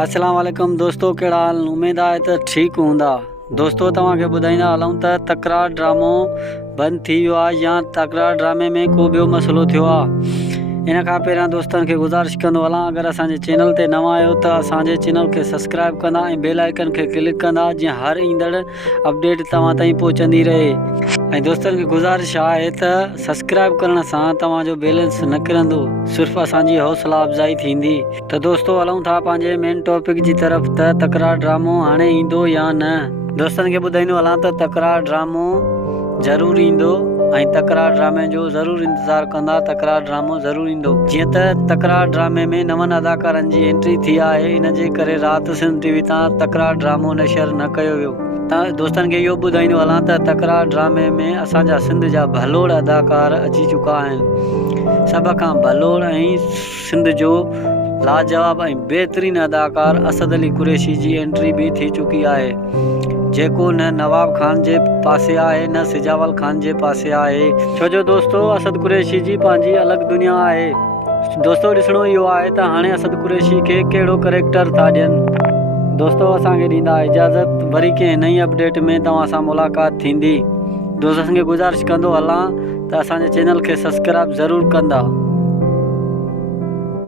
अस्सलाम वालेकुम दोस्तों, कहिड़ा हाल? उम्मीद आहे त ठीकु हूंदा। दोस्तों तव्हांखे ॿुधाईंदा हलूं त तकरार ड्रामो बंदि थी वियो आहे या तकरार ड्रामे में को ॿियो मसइलो थियो आहे। इन खां पहिरियां दोस्तनि खे गुज़ारिश कंदो हलां, अगरि असांजे चैनल ते नवां आहियो त असांजे चैनल खे सब्सक्राइब कंदा ऐं बेल आइकन खे क्लिक कंदा, जीअं हर ईंदड़ अपडेट तव्हां ताईं पहुचंदी रहे। ऐं दोस्तनि खे गुज़ारिश आहे त सब्सक्राइब करण सां तव्हांजो बैलेंस न किरंदो, सिर्फ़ु असांजी हौसला अफ़ज़ाई थींदी। त दोस्तों हलूं था पंहिंजे मेन टॉपिक जी तरफ़ त तकरार ड्रामो हाणे ईंदो या न। दोस्तनि खे ॿुधाईंदो हलां त तकरार ड्रामो ज़रूरु ईंदो ऐं तकरार ड्रामे जो ज़रूरु इंतज़ारु कंदा। तकरार ड्रामो ज़रूरु ईंदो। जीअं त तकरार ड्रामे में नवनि अदाकारनि जी एंट्री थी आहे, इन जे करे राति सिंध टीवी तां तकरार ड्रामो नशर न कयो वियो। त दोस्तनि खे इहो ॿुधाईंदो हलां त तकरार ड्रामे में असांजा सिंध जा भलोड़ अदाकार अची चुका आहिनि। सभ खां भलोड़ ऐं सिंध जो लाजवाब ऐं बहितरीन अदाकार असद अली कुरैशी जी एंट्री बि थी चुकी आहे, जेको न नवाब खान जे पासे आहे न सिजावल खान जे पासे आहे। छो जो दोस्तों असद कुरैशी जी पंहिंजी अलॻि दुनिया आहे। दोस्तों ॾिसणो इहो आहे त हाणे असद कुरैशी खे कहिड़ो करेक्टर था ॾियनि। दोस्तों असांखे ॾींदा इजाज़त, वरी कंहिं नई अपडेट में तव्हां सां मुलाक़ात थींदी। दोस्तनि खे गुज़ारिश कंदो हलां त असांजे चैनल खे सब्सक्राइब ज़रूरु कंदा।